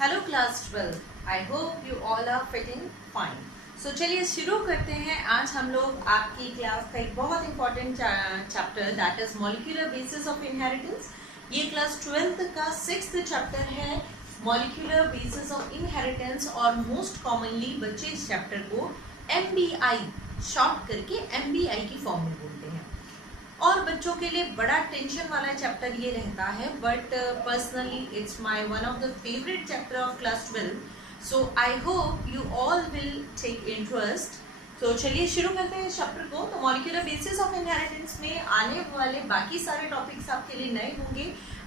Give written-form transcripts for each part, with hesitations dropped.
Hello class 12। I hope you all are fitting fine. So चलिए शुरू करते हैं। आज हम लोग आपकी क्लास का एक बहुत important chapter that is molecular basis of inheritance. ये क्लास 12th का 6th चैप्टर है, मॉलिक्यूलर बेसिस ऑफ इनहेरिटेंस। और मोस्ट कॉमनली बच्चे इस चैप्टर को MBI शॉर्ट करके MBI की फॉर्म में बोलते हैं। और बच्चों के लिए बड़ा टेंशन वाला चैप्टर ये रहता है, but personally it's my one of the favourite chapter of class 12। So I hope you all will take interest. तो चलिए शुरू करते हैं इस चैप्टर को। तो मॉलिक्यूलर बेसिस ऑफ इनहेरिटेंस में आने वाले बाकी सारे टॉपिक्स आपके लिए नए होंगे,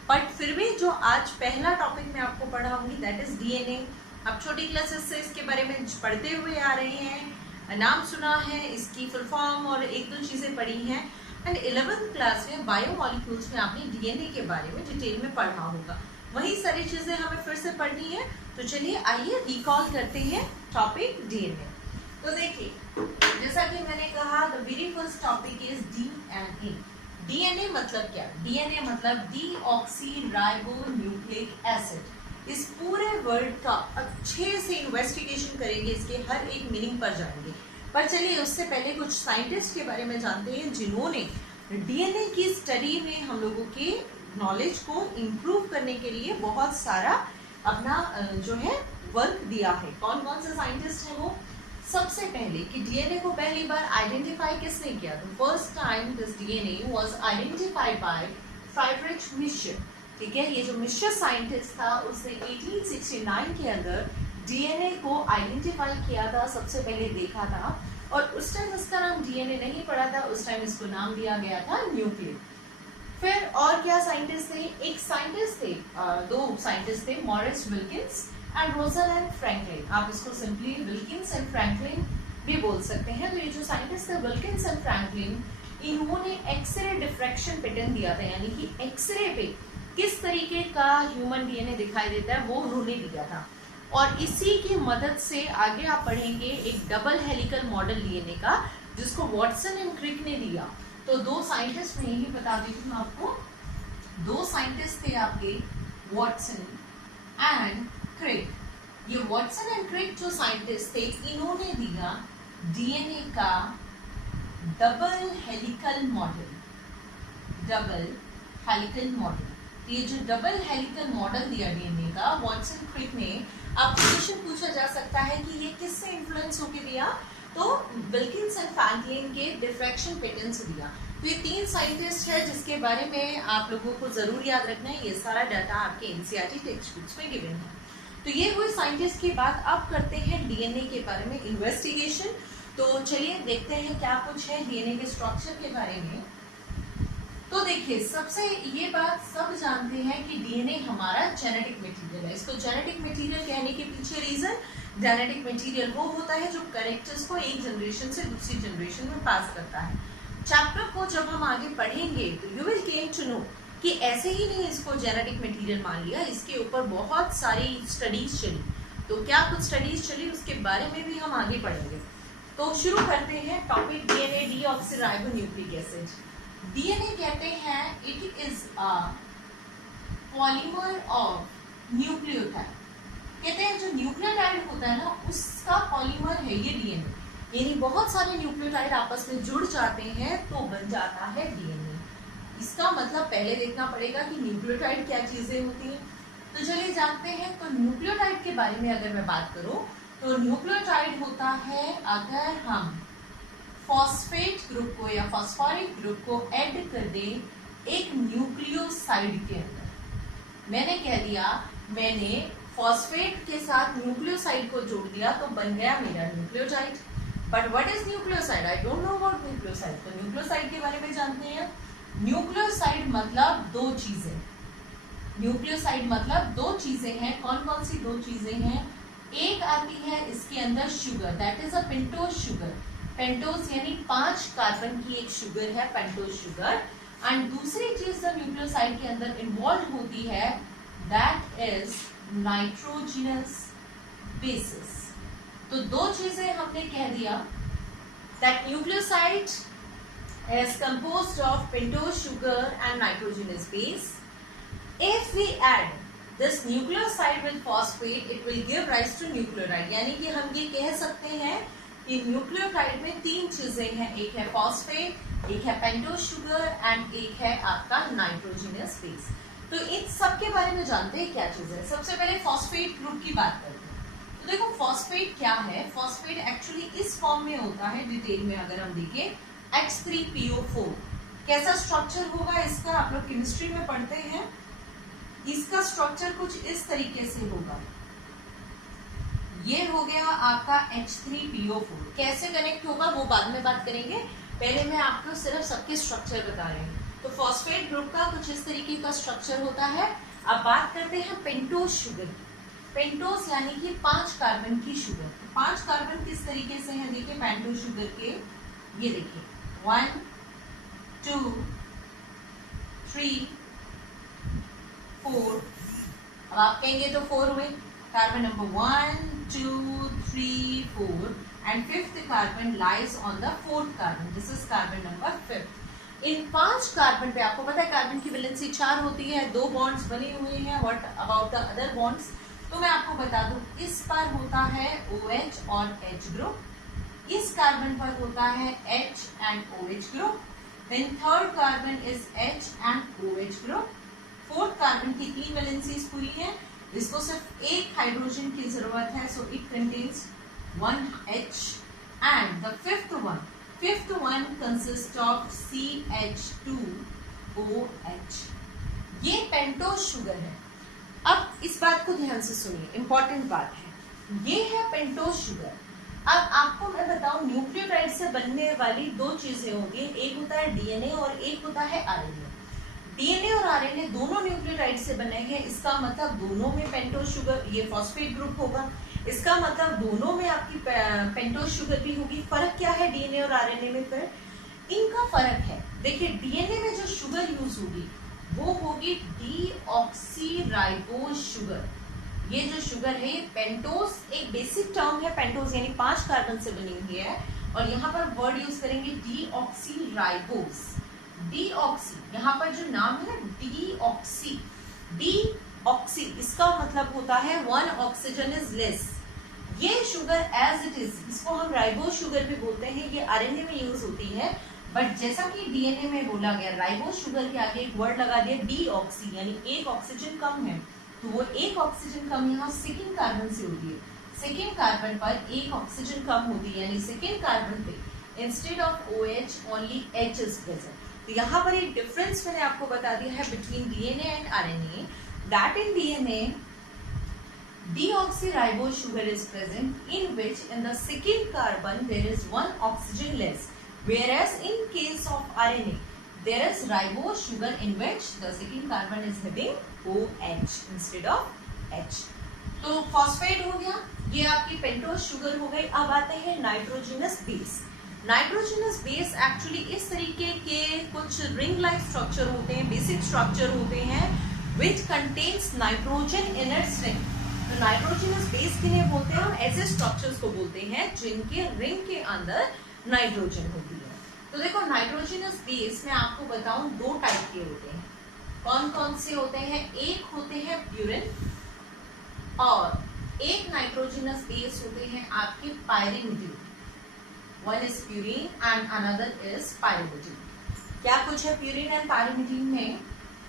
बट फिर भी जो आज पहला टॉपिक मैं आपको पढ़ाऊंगी दैट इज DNA। आप छोटी क्लासेस से इसके बारे में पढ़ते हुए आ रहे हैं, नाम सुना है, इसकी फुल फॉर्म और एक दो चीजें पढ़ी हैं। एंड 11th क्लास में बायोमॉलिक्यूल्स में आपने DNA के बारे में डिटेल में पढ़ा होगा। वही सारी चीजें हमें फिर से पढ़नी है। तो चलिए आइए रिकॉल करते हैं टॉपिक DNA। तो देखिए, जैसा कि मैंने कहा, the very first topic is DNA। DNA मतलब क्या? DNA मतलब डीऑक्सी राइबो न्यूक्लिक एसिड। इस पूरे वर्ड का अच्छे से इन्वेस्टिगेशन करेंगे, इसके हर एक मीनिंग पर जाएंगे। पर चलिए उससे पहले कुछ साइंटिस्ट के बारे में जानते हैं जिन्होंने DNA की स्टडी में हम लोगों के नॉलेज को इम्प्रूव करने के लिए बहुत सारा अपना जो है वर्क दिया है। कौन कौन से साइंटिस्ट हैं वो? सबसे पहले कि DNA को पहली बार आइडेंटिफाई किसने किया? तो first time this DNA was identified by Friedrich Miescher. ठीक है, ये जो मिशर साइंटिस्ट था उसने 1869 के अंदर DNA को आइडेंटिफाई किया था, सबसे पहले देखा था। और उस टाइम इसका नाम DNA नहीं पड़ा था, उस टाइम इसको नाम दिया गया था न्यूक्लिक। फिर और क्या साइंटिस्ट थे? एक साइंटिस्ट थे, दो साइंटिस्ट थे, मॉरिस विल्किंस एंड रोजरलैंड फ्रैंकलिन। आप इसको सिंपली विल्किंस एंड फ्रैंकलिन भी बोल सकते हैं। तो ये जो साइंटिस्ट थे विल्किंस एंड फ्रैंकलिन, इन्होंने एक्सरे डिफ्रैक्शन पैटर्न दिया था, यानी कि एक्सरे पे किस तरीके का ह्यूमन DNA दिखाई देता है वो उन्होंने दिया था। और इसी की मदद से आगे आप पढ़ेंगे एक डबल हेलिकल मॉडल DNA का, जिसको वॉटसन एंड क्रिक ने दिया। तो दो साइंटिस्ट में यही बता देती हूँ आपको, दो साइंटिस्ट थे आपके, वॉटसन एंड क्रिक। ये वॉटसन एंड क्रिक जो साइंटिस्ट थे, इन्होंने दिया DNA का double helical model. Double helical model, ये जो डबल हेलिकल मॉडल दिया DNA का वॉटसन क्रिक ने, आपको क्वेश्चन पूछा जा सकता है कि ये किससे इन्फ्लुएंस होके दिया? तो विल्किंस एंड फ्रैंकलिन के डिफ्रैक्शन पैटर्न से दिया। तो ये तीन साइंटिस्ट है जिसके बारे में आप लोगों को जरूर याद रखना है। ये सारा डाटा आपके NCERT टेक्स्ट बुक्स में गिवन है। तो ये हुए साइंटिस्ट की बात। अब करते हैं DNA के बारे में इन्वेस्टिगेशन। तो चलिए देखते हैं क्या कुछ है DNA के स्ट्रक्चर के बारे में। तो देखिए, सबसे ये बात सब जानते हैं कि DNA हमारा जेनेटिक मटेरियल है। इसको जेनेटिक मटेरियल कहने के पीछे रीजन, जेनेटिक मटेरियल वो होता है जो कैरेक्टर्स को एक जनरेशन से दूसरी जनरेशन में पास करता है। चैप्टर को जब हम आगे पढ़ेंगे तो you will came to know कि ऐसे ही नहीं इसको जेनेटिक मटेरियल मान लिया, इसके ऊपर बहुत सारी स्टडीज चली। तो क्या कुछ स्टडीज चली उसके बारे में भी हम आगे पढ़ेंगे। तो शुरू करते हैं topic DNA deoxyribonucleic acid. DNA कहते हैं it is a polymer of nucleotide. कहते हैं जो न्यूक्लियोटाइड होता है ना, उसका पॉलीमर है ये DNA। यानी बहुत सारे न्यूक्लियोटाइड आपस में जुड़ जाते हैं तो बन जाता है DNA। इसका मतलब पहले देखना पड़ेगा कि न्यूक्लियोटाइड क्या चीजें होती हैं। तो चलिए जानते हैं। तो न्यूक्लियोटाइड के बारे में अगर मैं बात करूं तो न्यूक्लियोटाइड होता है अगर हम फॉस्फेट ग्रुप को या फॉस्फोरिक ग्रुप को ऐड कर दे एक न्यूक्लियोसाइड के अंदर। मैंने कह दिया, मैंने फॉस्फेट के साथ न्यूक्लियोसाइड को जोड़ दिया तो बन गया मेरा nucleotide. But what is nucleoside? I don't know about nucleoside. तो न्यूक्लियोसाइड के बारे में जानते हैं। न्यूक्लियोसाइड मतलब दो चीजें। न्यूक्लियोसाइड मतलब दो चीजें हैं। कौन कौन सी दो चीजें हैं? एक आती है इसके अंदर sugar, that is a pentose sugar. Pentose यानी 5 कार्बन की एक शुगर है, पेंटोज शुगर। एंड दूसरी चीज जो न्यूक्लियोसाइड के अंदर इन्वॉल्व होती है दैट इज नाइट्रोजनस बेसिस। तो दो चीजें हमने कह दिया that nucleoside is composed of pentose sugar and nitrogenous base. If we add this nucleoside with phosphate it will give rise to nucleotide, यानी कि हम ये कह सकते हैं कि न्यूक्लियोटाइड में तीन चीजें हैं, एक है फॉस्फेट, एक है पेंटोज शुगर एंड एक है आपका नाइट्रोजनस बेस। तो इन सब के बारे में जानते हैं क्या चीज है। सबसे पहले फॉस्फेट ग्रुप की बात करते हैं। तो देखो फॉस्फेट क्या है, फॉस्फेट एक्चुअली इस फॉर्म में होता है, डिटेल में अगर हम देखें H3PO4 कैसा स्ट्रक्चर होगा इसका, आप लोग केमिस्ट्री में पढ़ते हैं। इसका स्ट्रक्चर कुछ इस तरीके से होगा, ये हो गया आपका H3PO4। कैसे कनेक्ट होगा वो बाद में बात करेंगे, पहले मैं आपको सिर्फ सबके स्ट्रक्चर बता रही हूँ। तो फॉस्फेट ग्रुप का कुछ इस तरीके का स्ट्रक्चर होता है। अब बात करते हैं पेंटोज शुगर की। पेंटोज यानी कि 5 कार्बन की शुगर। 5 कार्बन किस तरीके से हैं, देखिए पेंटोज शुगर के, ये देखिए 1 2 3 4। अब आप कहेंगे तो 4 हुए, carbon number 1 2 3 4 and 5th carbon lies on the 4th carbon. This is carbon number 5th. In 5 carbon पे आपको पता है कार्बन की वैलेंसी 4 होती है, 2 बॉन्ड्स बने हुए हैं। What about the other bonds, तो मैं आपको बता दूं, इस पर होता है OH और H ग्रुप, इस कार्बन पर होता है H and OH group, then third carbon is H and OH group, fourth carbon की 3 वैलेंसीज पूरी है, इसको सिर्फ एक हाइड्रोजन की जरूरत है, so it contains 1 H and the fifth one consists of CH2OH। ये पेंटोज शुगर है। अब इस बात को ध्यान से सुनिए, इंपॉर्टेंट बात है, ये है पेंटोज शुगर। अब आपको मैं बताऊं, न्यूक्लियोटाइड से बनने वाली 2 चीजें होंगी, एक होता है डीएनए और एक होता है आरएनए। डीएनए और आरएनए दोनों न्यूक्लियोटाइड से बने हैं, इसका मतलब दोनों में पेंटोज शुगर, ये फॉस्फेट ग्रुप होगा, इसका मतलब दोनों में आपकी पेंटोज शुगर भी होगी। फर्क क्या है डीएनए और आरएनए में, फिर इनका फर्क है, देखिए डीएनए में जो शुगर यूज होगी वो होगी डीऑक्सीराइबोज शुगर। ये जो शुगर है, पेंटोज एक बेसिक टर्म है, पेंटोज यानी 5 कार्बन से बनी हुई है, और यहाँ पर वर्ड यूज करेंगे डीऑक्सीराइबोज। डीऑक्सी, यहाँ पर जो नाम है डीऑक्सी, डीऑक्सी इसका मतलब होता है 1 ऑक्सीजन इज लेस। ये शुगर एज इट इज, इसको हम राइबोज शुगर भी बोलते हैं, ये आरएनए में यूज होती है, बट जैसा कि डीएनए में बोला गया, राइबोज शुगर के आगे एक वर्ड लगा दिया डीऑक्सी, यानी एक ऑक्सीजन कम है, तो वो एक ऑक्सीजन कम यहाँ सेकेंड कार्बन से होती है। सेकेंड कार्बन पर एक ऑक्सीजन कम होती है, यानी सेकेंड कार्बन पे instead of OH only H is present. तो यहाँ पर एक डिफरेंस मैंने आपको बता दिया है between DNA and RNA, that in DNA deoxyribose sugar is present in which in the second carbon there is 1 oxygen less, whereas in case of RNA there is ribose sugar in which the second carbon is having OH instead of H। तो phosphate हो गया, ये आपकी pentose sugar हो गई। अब आते हैं nitrogenous base. Nitrogenous base actually इस तरीके के कुछ रिंग लाइक स्ट्रक्चर होते हैं, बेसिक स्ट्रक्चर होते हैं which contains nitrogen in its ring। तो नाइट्रोजनस बेस किन्हें बोलते हैं, हम ऐसे स्ट्रक्चर्स को बोलते हैं जिनके रिंग के अंदर नाइट्रोजन होती है। तो देखो नाइट्रोजनस बेस में आपको बताऊं 2 टाइप के होते हैं। कौन कौन से होते हैं, एक होते हैं प्यूरिन और एक नाइट्रोजनस बेस होते हैं आपके pyrimidine. One is purine and another is pyrimidine. क्या कुछ है प्यूरिन एंड पायरिमिडिन में,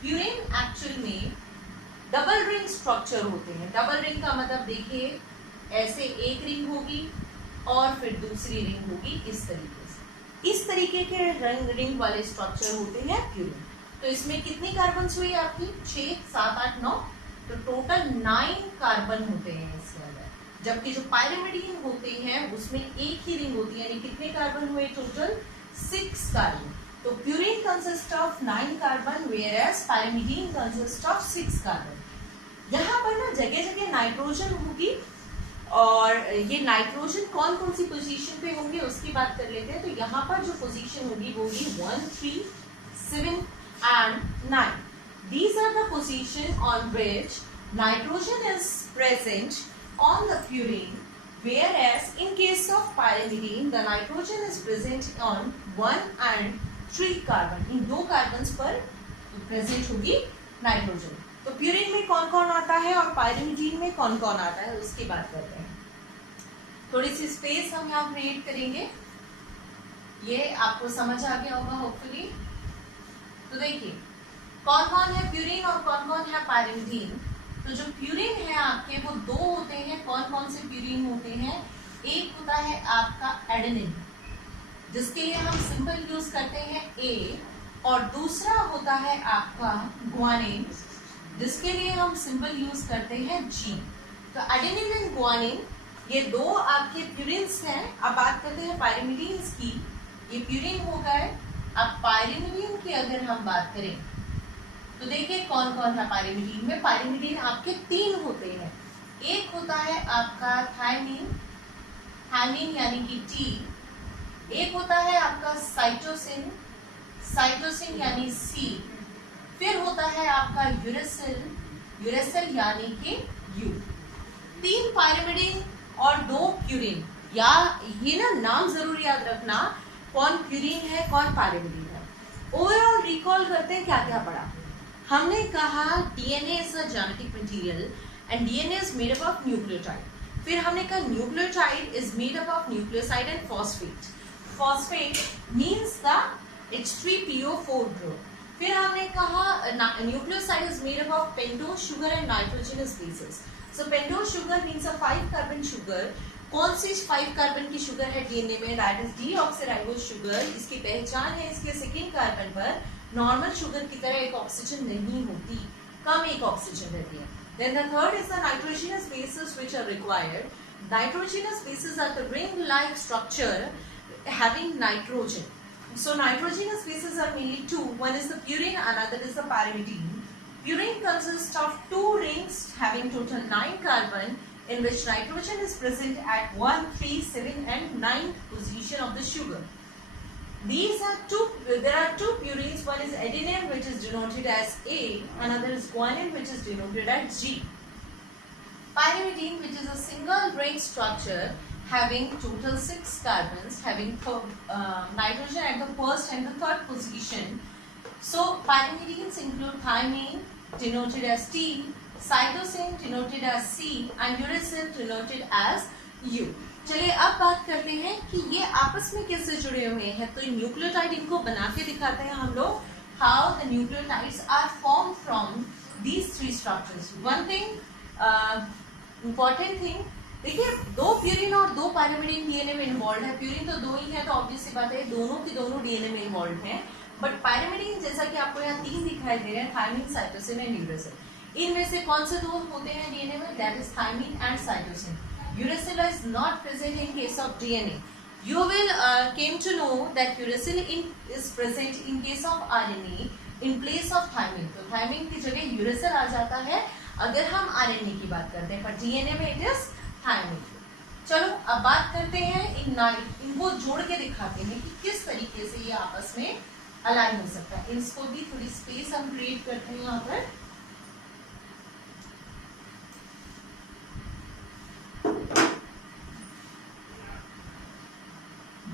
प्यूरिन एक्चुअल में डबल रिंग स्ट्रक्चर होते हैं। डबल रिंग का मतलब देखिए ऐसे एक रिंग होगी और फिर दूसरी रिंग होगी इस तरीके से, इस तरीके के रिंग वाले स्ट्रक्चर होते हैं प्यूरिन। तो इसमें कितनी कार्बन हुई आपकी, 6 7 8 9, तो टोटल 9 कार्बन होते हैं इसके अंदर। जबकि जो पायरिमिडिन होते हैं उसमें एक ही रिंग होती है, यानी कितने कार्बन हुए टोटल, 6 कार्बन। तो purine consist of 9 carbon whereas pyrimidine consist of 6 carbon. यहाँ पर ना जगह जगह नाइट्रोजन होगी, और ये नाइट्रोजन कौन कौन सी पोजीशन पे होंगे उसकी बात कर लेते हैं। तो यहाँ पर जो पोजीशन होगी वो होगी 1 3 7 and 9। These are the position on which nitrogen is present on the purine, whereas in case of pyrimidine the nitrogen is present on 1 and 3 carbon. In 2 carbon पर प्रेजेंट होगी नाइट्रोजन। तो प्यूरिन में कौन कौन आता है और पायरिमिडीन में कौन कौन आता है उसकी बात करते हैं। थोड़ी सी स्पेस हम यहाँ क्रिएट करेंगे, ये आपको समझ आ गया होगा होपफुली। तो देखिए कौन कौन है प्यूरिन और कौन कौन है पायरिमिडीन। तो जो प्यूरिन है आपके वो दो होते हैं। कौन कौन से प्यूरिन होते हैं? एक होता है आपका एडेनिन, जिसके लिए हम सिंपल यूज करते हैं ए, और दूसरा होता है आपका ग्वानिन, जिसके लिए हम सिंपल यूज करते हैं जी। तो एडेनिन एंड ग्वानिन ये दो आपके प्यूरिन्स हैं। अब बात करते हैं पायरिमिडीन्स की। ये प्यूरिन हो गए। अब पायरिमिडीन की अगर हम बात करें तो देखिए कौन कौन है पायरिमिडीन में। पायरिमिडीन आपके तीन होते हैं। एक होता है आपका थायमीन, थायमीन यानी कि टी। एक होता है आपका साइटोसिन, साइटोसिन यानी सी। फिर होता है आपका यूरेसिल, यूरेसिल यानी कि यू। तीन पायरिमिडीन और दो प्यूरिन, या ये ना नाम जरूर याद रखना, कौन प्यूरिन है कौन पायरिमिडीन है। ओवरऑल रिकॉल करते हैं क्या क्या पढ़ा। हमने कहा DNA is a genetic material and DNA is made up of nucleotide. फिर हमने कहा nucleotide is made up of nucleoside and phosphate. Phosphate means the H3PO4 group. फिर हमने कहा nucleoside is made up of pentose sugar and nitrogenous bases. So pentose sugar means a 5 carbon sugar. कौन सी 5 carbon की sugar है DNA में? That is deoxyribose sugar. इसकी पहचान है इसके सेकेंड कार्बन पर नॉर्मल शुगर की तरह एक ऑक्सीजन नहीं होती, कम एक ऑक्सीजन रहती है। Then the third is the nitrogenous bases which are required. Nitrogenous bases are the ring-like structure having nitrogen. So nitrogenous bases are mainly two. One is the purine, another is the pyrimidine. Purine consists of two rings having total 9 carbon, in which nitrogen is present at 1, 3, 7 and 9th position of the sugar. There are two purines. One is adenine, which is denoted as A, another is guanine, which is denoted as G. Pyrimidine, which is a single ring structure having total 6 carbons, having nitrogen at the first and the third position. So pyrimidines include thymine, denoted as T, cytosine, denoted as C, and uracil, denoted as U. चलिए अब बात करते हैं कि ये आपस में कैसे जुड़े हुए हैं। तो न्यूक्लियोटाइड इनको बना के दिखाते हैं हम लोग, how the nucleotides are form from these three structures. One thing important thing, देखिए दो प्यूरिन और दो पायरिमिडीन डीएनए में इन्वॉल्व है। प्यूरिन तो दो ही है तो ऑब्वियस सी बात है दोनों की दोनों डीएनए में इन्वॉल्व है। बट पायरिमिडीन जैसा कि आपको यहाँ तीन दिखाई दे रहे हैं, थायमीन, साइटोसिन एंड यूरेसिल। इनमें से कौन से दो होते हैं डीएनए में? That is thymine and cytosine. Uracil is not present in case of DNA. You will came to know that uracil is present in case of RNA in place of thymine. तो thymine की जगह uracil आ जाता है अगर हम RNA की बात करते हैं, पर DNA में it is thymine. चलो अब बात करते हैं इनको जोड़ के दिखाते हैं कि किस तरीके से ये आपस में अलाइन हो सकता है। इसको भी थोड़ी स्पेस हम क्रिएट करते हैं यहाँ पर।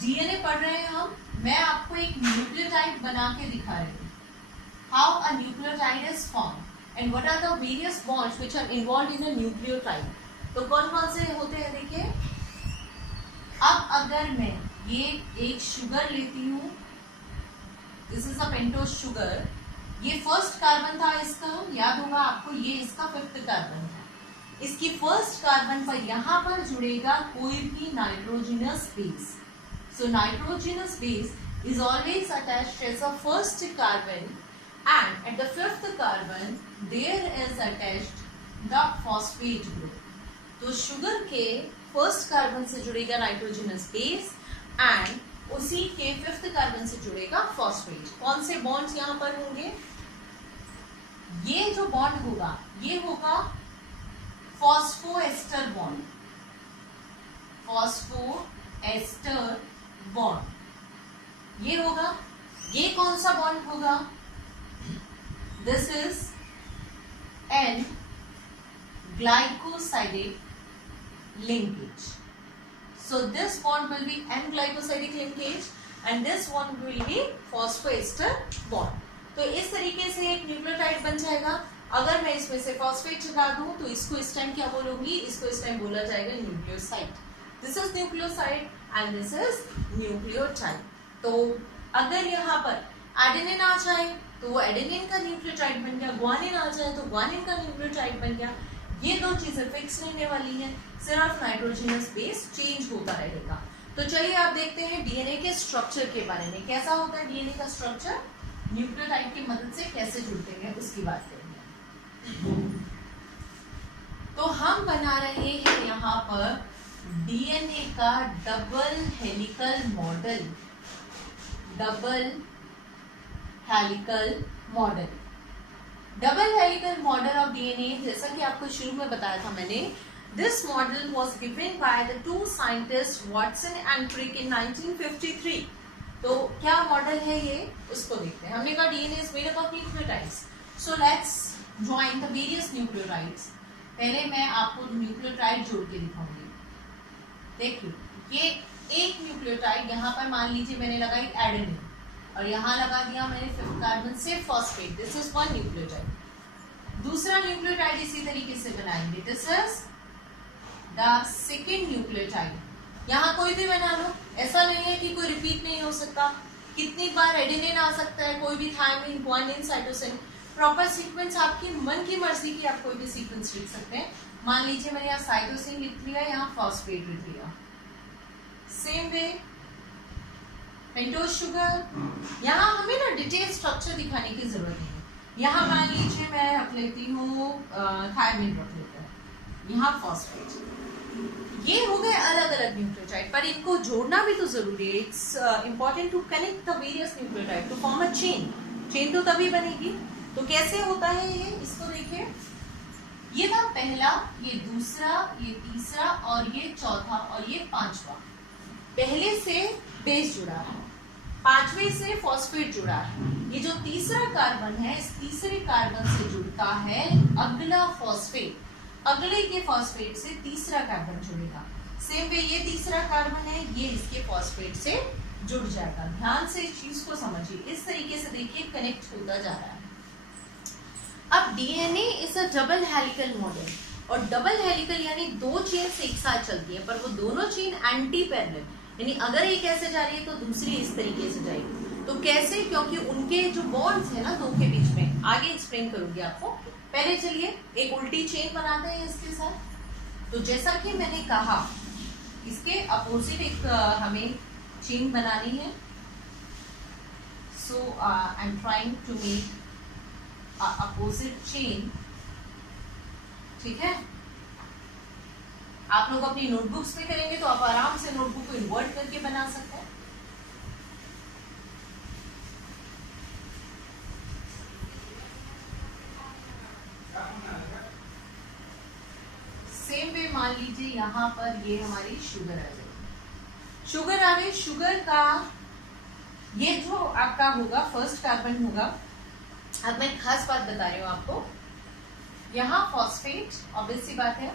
डीएनए पढ़ रहे हैं हम, मैं आपको एक न्यूक्लियोटाइड बना के दिखा रही हूँ, how a nucleotide is form and what are the various bonds which are involved in a nucleotide. तो कौन कौन से होते हैं देखिए। अब अगर मैं ये एक शुगर लेती हूँ, this is a pentose sugar, ये फर्स्ट कार्बन था इसका, याद होगा आपको, ये इसका फिफ्थ कार्बन था। इसकी फर्स्ट कार्बन पर यहाँ पर जुड़ेगा कोई भी nitrogenous base. So nitrogenous base is always attached as a first carbon, and at the fifth carbon there is attached the phosphate group. तो शुगर के फर्स्ट कार्बन से जुड़ेगा नाइट्रोजनस बेस एंड उसी के फिफ्थ कार्बन से जुड़ेगा phosphate. कौन से बॉन्ड्स यहाँ पर होंगे? ये जो बॉन्ड होगा ये होगा फॉस्फोएस्टर बॉन्ड, फॉस्फोएस्टर बॉन्ड ये होगा। ये कौन सा बॉन्ड होगा? This is an glycosidic linkage. So this bond will be N-glycosidic linkage and this one will be phosphoester bond. तो इस तरीके से एक न्यूक्लियोटाइड बन जाएगा। अगर मैं इसमें से फॉस्फेट हटा दूं तो इसको इस टाइम क्या बोलूंगी, इसको इस टाइम बोला जाएगा nucleoside. This is nucleoside and this is nucleotide. तो अगर यहाँ पर एडेनिन आ जाए तो वो एडेनिन का न्यूक्लियोटाइड बन गया, ग्वानिन आ जाए तो ग्वानिन का न्यूक्लियोटाइड बन गया. ये दो चीजें फिक्स रहने वाली हैं, सिर्फ नाइट्रोजनस बेस चेंज होता रहेगा. तो चलिए आप देखते हैं डीएनए के स्ट्रक्चर के बारे में. कैसा होता है डीएनए का स्ट्रक्चर, न्यूक्लियोटाइड की मदद से कैसे जुड़ते हैं उसकी बात करेंगे. तो हम बना रहे हैं यहाँ पर डीएनए का double helical model. Double helical model, double helical model of DNA. जैसा कि आपको शुरू में बताया था मैंने, this model was given by the two scientist Watson and Crick in 1953. तो क्या मॉडल है ये, उसको देखते हैं. हमने कहा DNA is made up of nucleotides, so let's join the various nucleotides. पहले मैं आपको न्यूक्लियोटाइड जोड़ के दिखाऊंगी. देखिए ये एक न्यूक्लियोटाइड, यहाँ पर मान लीजिए मैंने लगाई एडेनिन और यहाँ लगा दिया मैंने 5th कार्बन से phosphate. This is one nucleotide. दूसरा न्यूक्लियोटाइड इसी तरीके से बनाएंगे. This is the second nucleotide. यहाँ कोई भी बना लो, ऐसा नहीं है कि कोई रिपीट नहीं हो सकता. कितनी बार एडेनिन आ सकता है, कोई भी thymine, guanine, cytosine. Proper sequence आपकी मन की मर्जी की आप कोई भी सीक्वेंस लिख सकते हैं. मान लीजिए मैंने यहाँ साइटोसिन लिख लिया, यहाँ फॉस्फेट लिख लिया. Same way pentose sugar. यहाँ हमें ना डिटेल स्ट्रक्चर दिखाने की जरूरत नहीं है. यहाँ मान लीजिए मैं रख लेती हूँ थायमिन रख लेते हैं, यहाँ फॉस्फेट. ये हो गए अलग अलग न्यूक्लियोटाइड, पर इनको जोड़ना भी तो जरूरी है. It's important to connect the various nucleotide to form a chain. Chain तो तभी बनेगी. तो कैसे होता है ये, इसको देखिए. ये था पहला, ये दूसरा, ये तीसरा और ये चौथा और ये पांचवा. पहले से बेस जुड़ा है, पांचवे से फॉस्फेट जुड़ा है. ये जो तीसरा कार्बन है, इस तीसरे कार्बन से जुड़ता है अगला फॉस्फेट. अगले के फॉस्फेट से तीसरा कार्बन जुड़ेगा. सेम वे ये तीसरा कार्बन है, ये इसके फॉस्फेट से जुड़ जाएगा. ध्यान से इस चीज को समझिए. इस तरीके से देखिए कनेक्ट होता जा रहा है. अब DNA is a double helical model. और डबल हेलिकल यानी दो चेन्स एक साथ चलती है, पर वो दोनों चेन एंटी पैरेलल, यानी अगर एक ऐसे जा रही है तो दूसरी इस तरीके से जाएगी. तो कैसे, क्योंकि उनके जो बॉन्ड्स है ना दो के बीच में, आगे एक्सप्लेन करूंगी आपको. पहले चलिए एक उल्टी चेन बनाते हैं इसके साथ. तो जैसा कि मैंने कहा, इसके अपोजिट एक हमें चेन बनानी है. So I am trying to make opposite chain. ठीक है, आप लोग अपनी नोटबुक्स में करेंगे तो आप आराम से नोटबुक को इन्वर्ट करके बना सकते हैं. सेम वे मान लीजिए यहाँ पर ये हमारी शुगर आ गई. शुगर आ गई. शुगर का ये जो आपका होगा फर्स्ट कार्बन होगा. अब मैं खास बात बता रही हूँ आपको. यहाँ फॉस्फेट, ऑब्वियस सी बात है.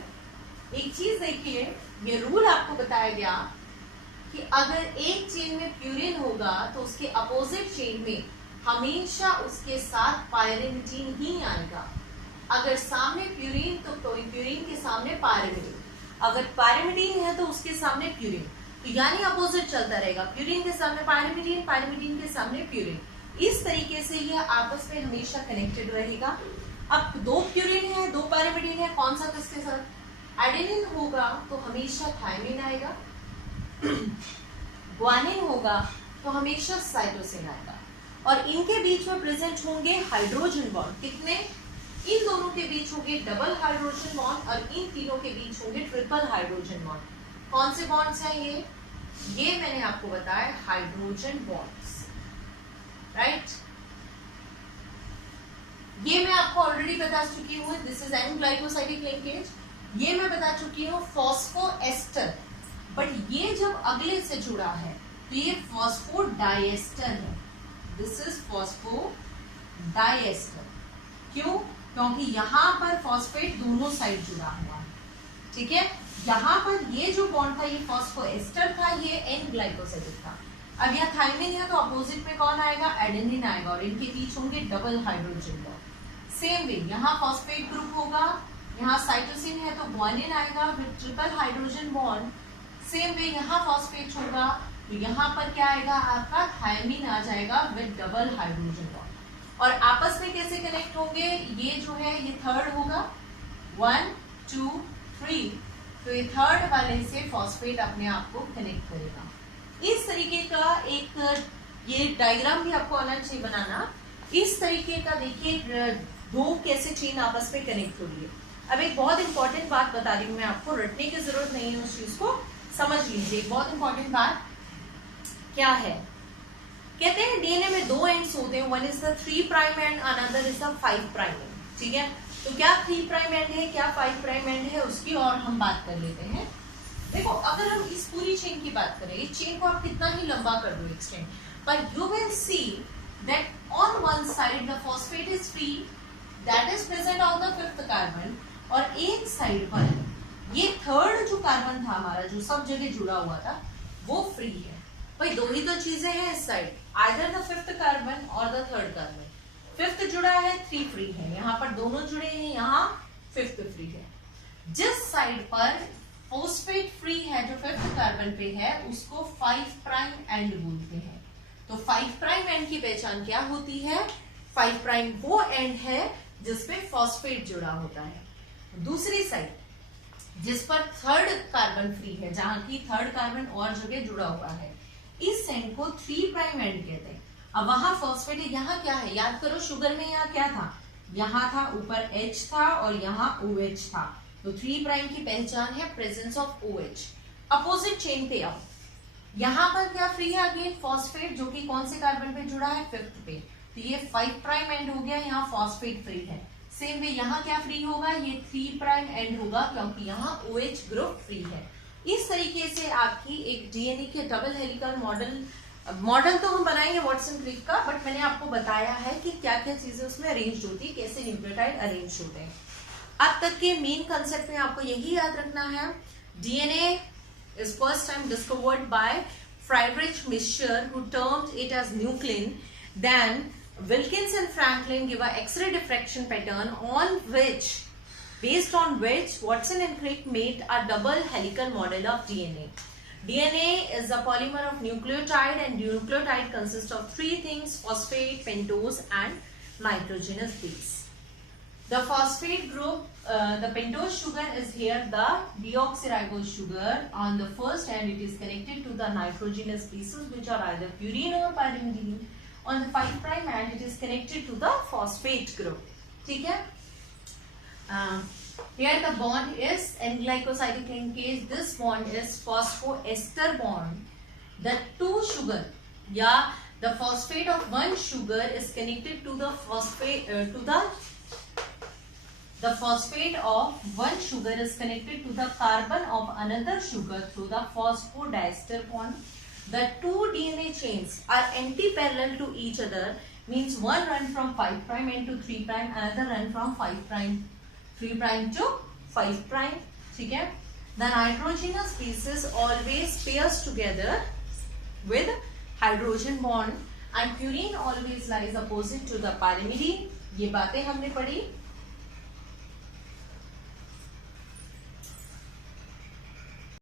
एक चीज देखिए, ये रूल आपको बताया गया कि अगर एक चेन में प्यूरिन होगा तो उसके अपोजिट चेन में हमेशा उसके साथ पायरिमिडीन ही आएगा. अगर सामने प्यूरिन तो प्यूरिन के सामने पायरिमिडीन, अगर पायरिमिडीन है तो उसके सामने प्यूरिन. तो यानी अपोजिट चलता रहेगा. प्यूरिन के सामने पायरिमिडीन, पायरिमिडीन के सामने प्यूरिन. इस तरीके से ये आपस में हमेशा कनेक्टेड रहेगा. अब दो प्यूरिन है, दो पायरिमिडीन है, कौन सा किसके साथ? एडेनिन होगा तो हमेशा थायमिन आएगा. ग्वानिन होगा तो हमेशा साइटोसिन आएगा. और इनके बीच में प्रेजेंट होंगे हाइड्रोजन बॉन्ड. कितने? इन दोनों के बीच होंगे डबल हाइड्रोजन बॉन्ड और इन तीनों के बीच होंगे ट्रिपल हाइड्रोजन बॉन्ड. कौन से बॉन्ड्स हैं ये मैंने आपको बताया, हाइड्रोजन बॉन्ड्स. राइट, ये मैं आपको ऑलरेडी बता चुकी हूँ. This is an glycosidic linkage. ये मैं बता चुकी हूँ फॉस्फोएस्टर. बट ये जब अगले से जुड़ा है तो ये फॉस्फोडाइएस्टर है. This is phosphodiester. क्यों? क्योंकि यहाँ पर फॉस्फेट दोनों साइड जुड़ा हुआ है. ठीक है, यहाँ पर ये जो बॉन्ड था ये फॉस्फोएस्टर था, ये एन ग्लाइकोसाइडिक था. अब यहाँ थाइमिन है तो अपोजिट में कौन आएगा? एडेनिन आएगा. और इनके बीच होंगे double hydrogen bond. Same way यहाँ फॉस्फेट ग्रुप होगा, यहाँ साइटोसिन है तो ग्वानिन आएगा with triple hydrogen bond. Same way यहाँ फॉस्फेट होगा तो यहाँ पर क्या आएगा आपका थायमीन आ जाएगा विद डबल हाइड्रोजन बॉन्ड। और आपस में कैसे कनेक्ट होंगे, ये जो है ये थर्ड होगा 1 2 3, तो ये थर्ड वाले से फॉस्फेट अपने आप को कनेक्ट करेगा। इस तरीके का एक ये डायग्राम भी आपको आना चाहिए बनाना। इस तरीके का देखिए दो कैसे चेन आपस में कनेक्ट हो रही है। अब एक बहुत इंपॉर्टेंट बात बता रही हूँ मैं आपको, रटने की जरूरत नहीं है, उस चीज को समझ लीजिए। एक बहुत इंपॉर्टेंट बात क्या है, कहते हैं डीएनए में दो एंड्स होते हैं, one is the 3 prime and another is the 5 prime and. ठीक है, तो क्या 3 प्राइम एंड है क्या 5 प्राइम एंड है उसकी और हम बात कर लेते हैं। देखो अगर हम इस पूरी चेन की बात करें, इस चेन को आप कितना ही लंबा कर दो एक्सटेंड, पर you will see that on one side the phosphate is free, that is present on the 5th carbon, और एक साइड पर ये थर्ड जो कार्बन था हमारा जो सब जगह जुड़ा हुआ था वो फ्री है। भाई दो ही तो चीजें हैं इस side, either the 5th carbon और द 3rd कार्बन। 5th जुड़ा है 3 फ्री है, यहाँ पर दोनों जुड़े हैं, यहाँ 5th फ्री है। जिस साइड पर फॉस्फेट फ्री है जो 5th कार्बन पे है उसको 5 प्राइम एंड बोलते हैं। तो 5 प्राइम एंड की पहचान क्या होती है, 5 प्राइम वो एंड है जिसपे फॉस्फेट जुड़ा होता है। दूसरी साइड जिस पर 3rd कार्बन फ्री है, जहां की 3rd कार्बन और जगह जुड़ा हुआ है, इस एंड को 3 प्राइम एंड कहते हैं। अब वहां फॉस्फेट है, यहाँ क्या है, याद करो शुगर में यहाँ क्या था, यहाँ था ऊपर H था और यहाँ OH था, तो 3 प्राइम की पहचान है presence of OH। Opposite chain पे आओ, यहाँ पर क्या फ्री है अगेन फॉस्फेट, जो कि कौन से कार्बन पे जुड़ा है 5th पे, तो ये 5 प्राइम एंड हो गया, यहाँ फॉस्फेट फ्री है। सेम वे यहाँ क्या फ्री होगा, ये 3 प्राइम एंड होगा क्योंकि यहाँ OH ग्रुप फ्री है। इस तरीके से आपकी एक डीएनए के डबल हेलिकल मॉडल तो हम बनाएंगे वाटसन क्रिक का, बट मैंने आपको बताया है कि क्या क्या चीजें उसमें अरेंज होती है, कैसे न्यूक्लियोटाइड अरेंज होते हैं। अब तक के मेन कंसेप्ट में आपको यही याद रखना है, DNA is first time discovered by Friedrich Miescher who termed it as nuclein, then Wilkins and Franklin give a X-ray diffraction pattern based on which Watson and Crick made a double helical model of DNA. DNA is a polymer of nucleotide, and nucleotide consists of 3 things: phosphate, pentose, and nitrogenous base. The phosphate group, the pentose sugar is here the deoxyribose sugar. On the first end, it is connected to the nitrogenous bases, which are either purine or pyrimidine. On the 5 prime end, it is connected to the phosphate group. ठीक है? Here the bond is N-glycosidic linkage. This bond is phosphoester bond. The 2 sugar, the phosphate of one sugar is connected to the phosphate the phosphate of one sugar is connected to the carbon of another sugar through the phosphodiester bond. The 2 DNA chains are anti-parallel to each other, means one run from 5 prime end to 3 prime, another run from 3 prime to 5 prime. ठीक है? The nitrogenous bases always pairs together with hydrogen bond, and purine always lies opposite to the pyrimidine. ये बातें हमने पढ़ी